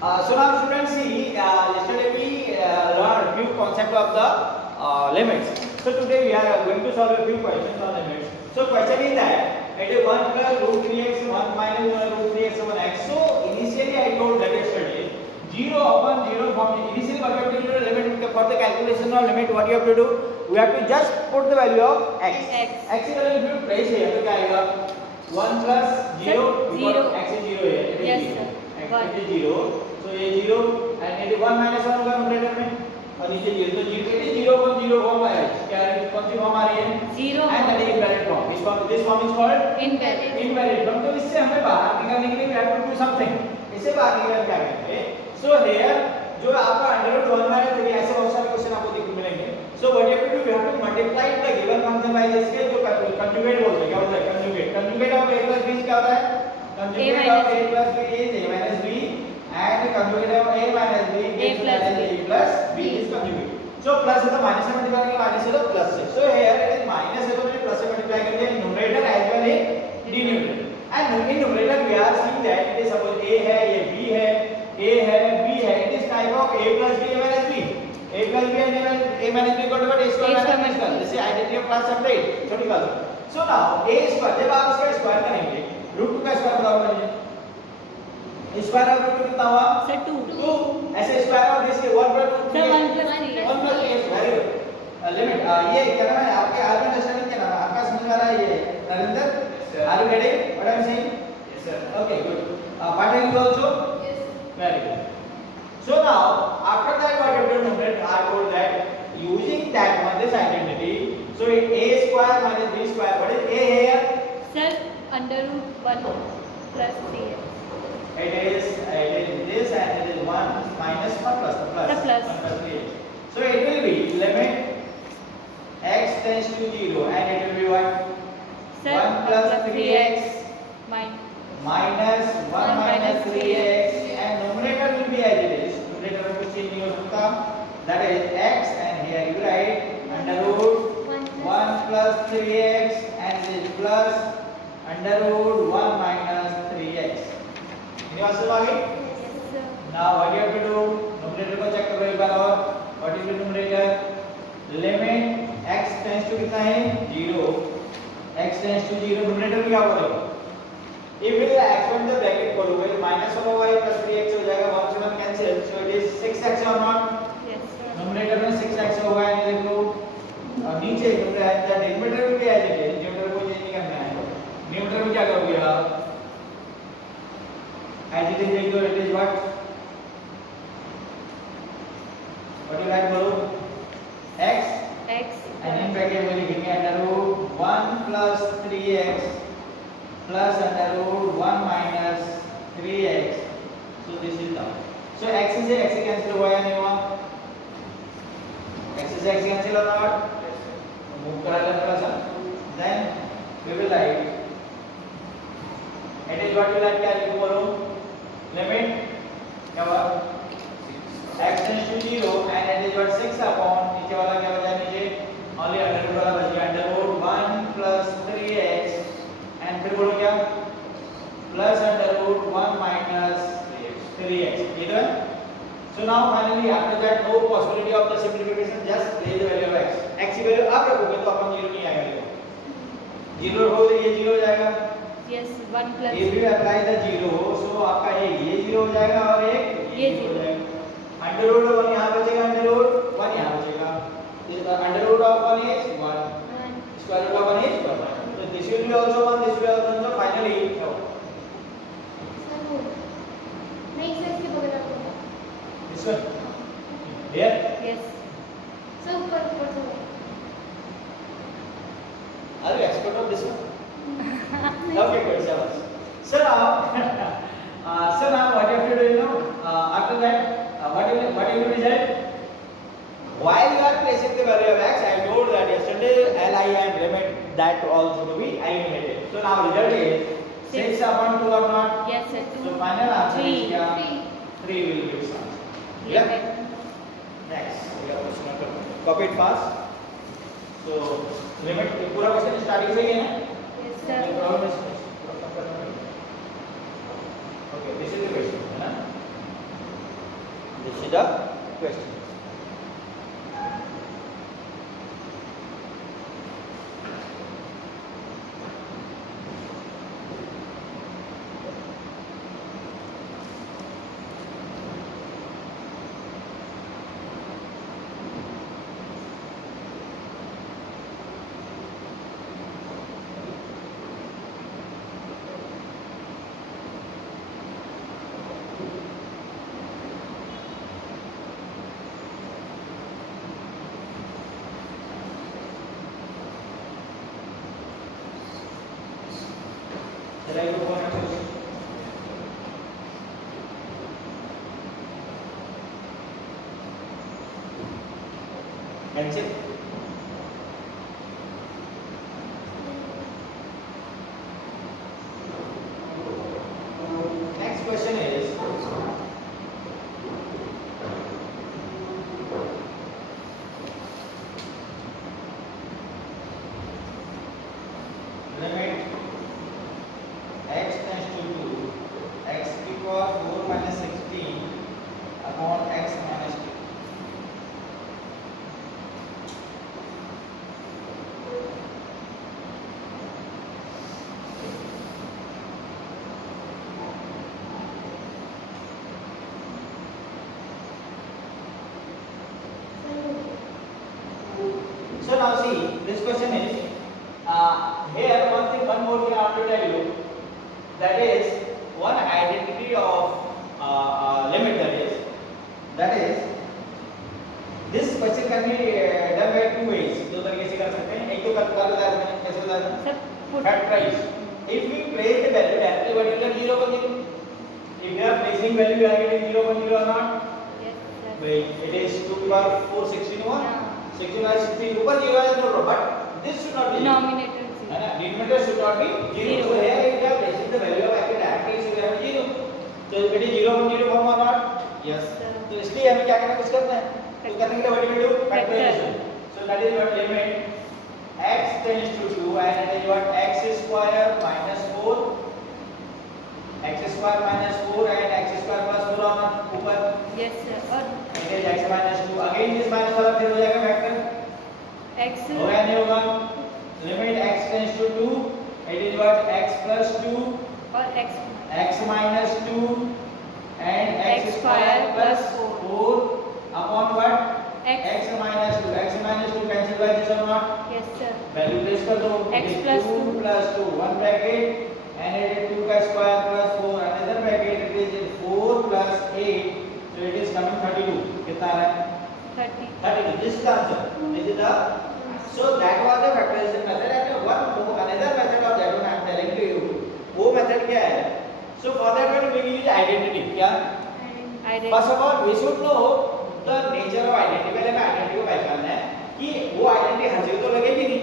So now students see, yesterday we learned few concept of the limits. So today we are going to solve a few questions on limits. So question is that it is 1 plus root 3x, 1 minus root 3x upon x. So initially I told that yesterday 0 upon 0 form. Initially what you have to do, limit for the calculation of limit, what you have to do, we have to just put the value of x. X is value if you place here तो क्या आएगा 1 plus 0 because x is 0 है, it is 0. X is 0, so ये 0 and it is 1 minus 1 होगा numerator में और नीचे 0, तो 0 it is 0 1 0 form है, क्या है कौन सी form आ रही है 0 and that is invalid form. This form is called invalid form. तो इससे हमें बाहर निकालने के लिए we have to do something. इससे बाहर निकालने क्या करेंगे? So here जो आपका अंडर रूट 1 माइनस 3 ऐसे बहुत सारे क्वेश्चन आपको देखने मिलेंगे. So what you have to do, you have to multiply the given function by इसके जो conjugate बोलते हैं, क्या बोलते हैं conjugate of a plus b क्या होता है conjugate of a plus b is a minus b and conjugate of a minus b is a plus b is conjugate. So plus है तो minus से multiply करेंगे, minus है तो plus से. So here it is minus है तो मैंने plus से multiply कर दिया numerator as well as denominator. And in numerator we are seeing that it is suppose a है ये b है a है b है, it is type of a plus b a minus b. a plus b and a minus b equal to what? A square minus b square. This is identity of class separate. छोटी बात है. So now a square जब आप इसका square करेंगे root 2 का square बराबर है स्क्वायर ऑफ रूट 2 कितना हुआ सर 2 ऐसे square of this 1 plus 2 sir 1 plus 3 1 plus 3 very good limit ये क्या नाम है आपके आर्गन अंडरस्टैंडिंग क्या नाम है आपका समझ में आ रहा है ये Narendra are you ready what I am saying yes sir okay good Patil you also yes very good so now after that what you have to do I told that using that one this identity so a square minus b square what is a here sir under root 1 plus 3x it is this and it is 1 minus 1 plus the plus 1 plus 3x so it will be limit x tends to 0 and it will be what sir 1 plus 3x minus 1 minus 3x and numerator will be as it is numerator will be change नहीं हो सकता that is x and here you write under root 1 plus 3x and it is plus under root 1 minus 3x ये बात समझ आ गई yes sir now what you have to do numerator को check करो एक बार और what is the numerator limit x tends to कितना है 0 x tends to 0 numerator में क्या होगा if we expand the bracket खोलोगे तो minus होगा y plus 3x हो जाएगा 1 से 1 cancel so it is 6x or not yes sir numerator में 6x होगा ये देखो और नीचे numerator denominator में क्या है denominator को चेंज नहीं करना है numerator में क्या करोगे आप as it is देखो it is what you write बोलो x and in bracket में लिखेंगे under root 1 plus 3x plus under root 1 minus 3x so this is down so x से x cancel हुआ या नहीं हुआ x से x cancel or not move करा लेना थोड़ा सा then we will write it is what you like क्या लिखो बोलो limit क्या हुआ x tends to 0 and it is what 6 upon नीचे वाला क्या बचा नीचे only under root वाला बच गया under root 1 plus 3x and फिर बोलो क्या plus under root 1 minus 3x ये तो है so now finally after that no possibility of the simplification just raise the value of x x की वैल्यू आप रखोगे तो अपन 0 नहीं आएगा 0 रखोगे तो ये 0 हो जाएगा yes 1 plus if you apply the 0 so आपका ये 0 हो जाएगा और एक ये 0 हो जाएगा under root 1 यहाँ बचेगा under root 1 यहाँ बचेगा under root of 1 is 1 square root of 1 is 1 so this will be also 1 this will be also 1 so finally this one here yes are you expert of this one okay good shabash so now so now what you have to do you know after that what will be result while you are placing the value of x I told that yesterday lim limit that also to be eliminated so now result is 6 upon 2 or not yes sir 2 so final answer is 3 क्या 3 will be this answer yeah next we have question number copy it fast so limit पूरा question starting से ही है ना yes sir problem is okay this is the question है ना see the question. Shall I go for next question? That's it. Next question is limit x tends to 2 x to the power 4 minus 16 upon x minus 2. So now see, this question is here one more thing I have to tell you, that is one identity of limit, that is this question can be done by two ways. दो तरीके से कर सकते हैं. एक तो कर बताया मैंने कैसे बताया, factorize. If we place the value directly, what will get 0.0? If we are placing value, we are getting 0.0 or not? Yes, sir. Wait, it is 2 to the power 4 16 1. 16 by 16 ऊपर 0 है तो but this should not be 0. Denominator है ना, denominator should not be 0. So here if we are placing the value of x directly, so we have 0. So it is 0.0 form or not? Yes. तो इसलिए हमें क्या करना है, कुछ करना है. तो करने के लिए what we will do, factorization. So that is what limit x tends to 2 and it is what x square minus 4 x square minus 4 and x square plus 4 on ऊपर. Yes, sir. और it is x minus 2. Again this minus वाला फिर हो जाएगा factor. x होगा नहीं होगा. Limit x tends to 2. It is what x plus 2 और x minus 2 and x X square square plus plus 4 upon what x. x minus 2. X minus 2 cancel by this or not? Yes, sir. Value place कर दो. X It is plus 2 2. plus 2 one bracket and it is 2 का square plus 4 another bracket. It is 4 plus 8, so it is coming 32. कितना आ रहा है? 30. 32. This is the answer. This is the, so that was the factorization method and one more another method of that one I am telling to you. वो method क्या है? So for that one we will use identity. क्या? Identity. First of all we should know the nature of identity. पहले हमें identity को पहचानना है कि वो identity हर जगह तो लगेगी नहीं.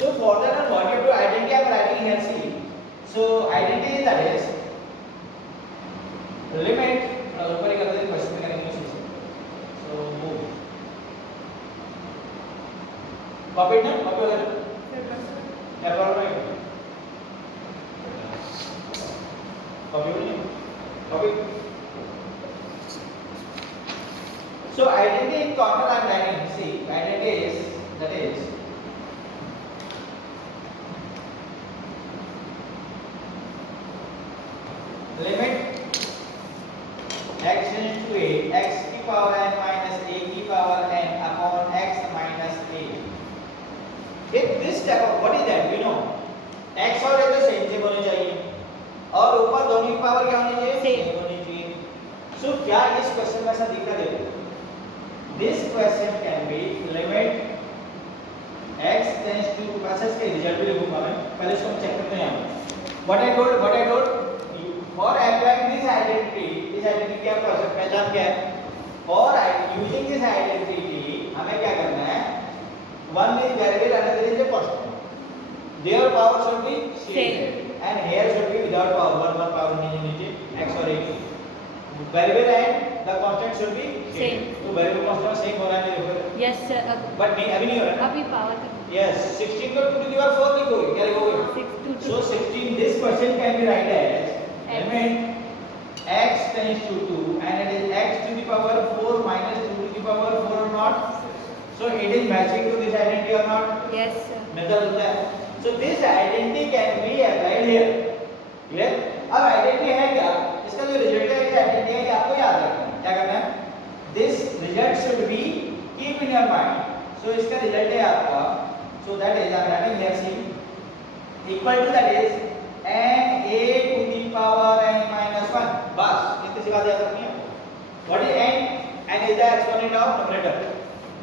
So for that one what you do, identity I am writing here, see. So identity that is limit ऊपर ही करते हैं, क्वेश्चन में करेंगे उसी से. So move. Copy ना? Copy वगैरह? क्या प्रॉब्लम है? Copy नहीं? Copy. So identity in corner I am writing. See, identity is that is limit x tends to a x की power n minus a की power n upon x minus a. If this type of, what is that? We know x और a तो same होने चाहिए और ऊपर दोनों की पावर क्या होनी चाहिए? सेम होनी चाहिए. So क्या इस क्वेश्चन में ऐसा दिखा देखो? This question can be limit x tends to, अच्छा इसका रिजल्ट भी लिखूंगा मैं, पहले इसको हम चेक करते हैं यहाँ. What I told for applying this identity क्या पहचान क्या है? For using this identity हमें क्या करना है? One is variable, another is a constant. Their power should be same and here should be without power. One power नहीं होनी चाहिए x और a की. Variable and the constant should be Same. तो variable constant same हो रहा है देखो. Yes, sir. But नहीं अभी नहीं हो रहा है. अभी पावर Yes, 16 को 2 to the power 4 लिखोगे, क्या लिखोगे? 6 to So 16, this question can be written as limit x tends to 2 and it is x to the power 4 minus matching to this identity or not? Yes, sir. Method होता है. So this identity can be applied here. Clear? अब identity है क्या? इसका जो result है ये identity है, ये आपको याद रखना है. क्या करना है? This result should be keep in your mind. So इसका रिजल्ट है आपका, so that is I'm writing here C equal to that is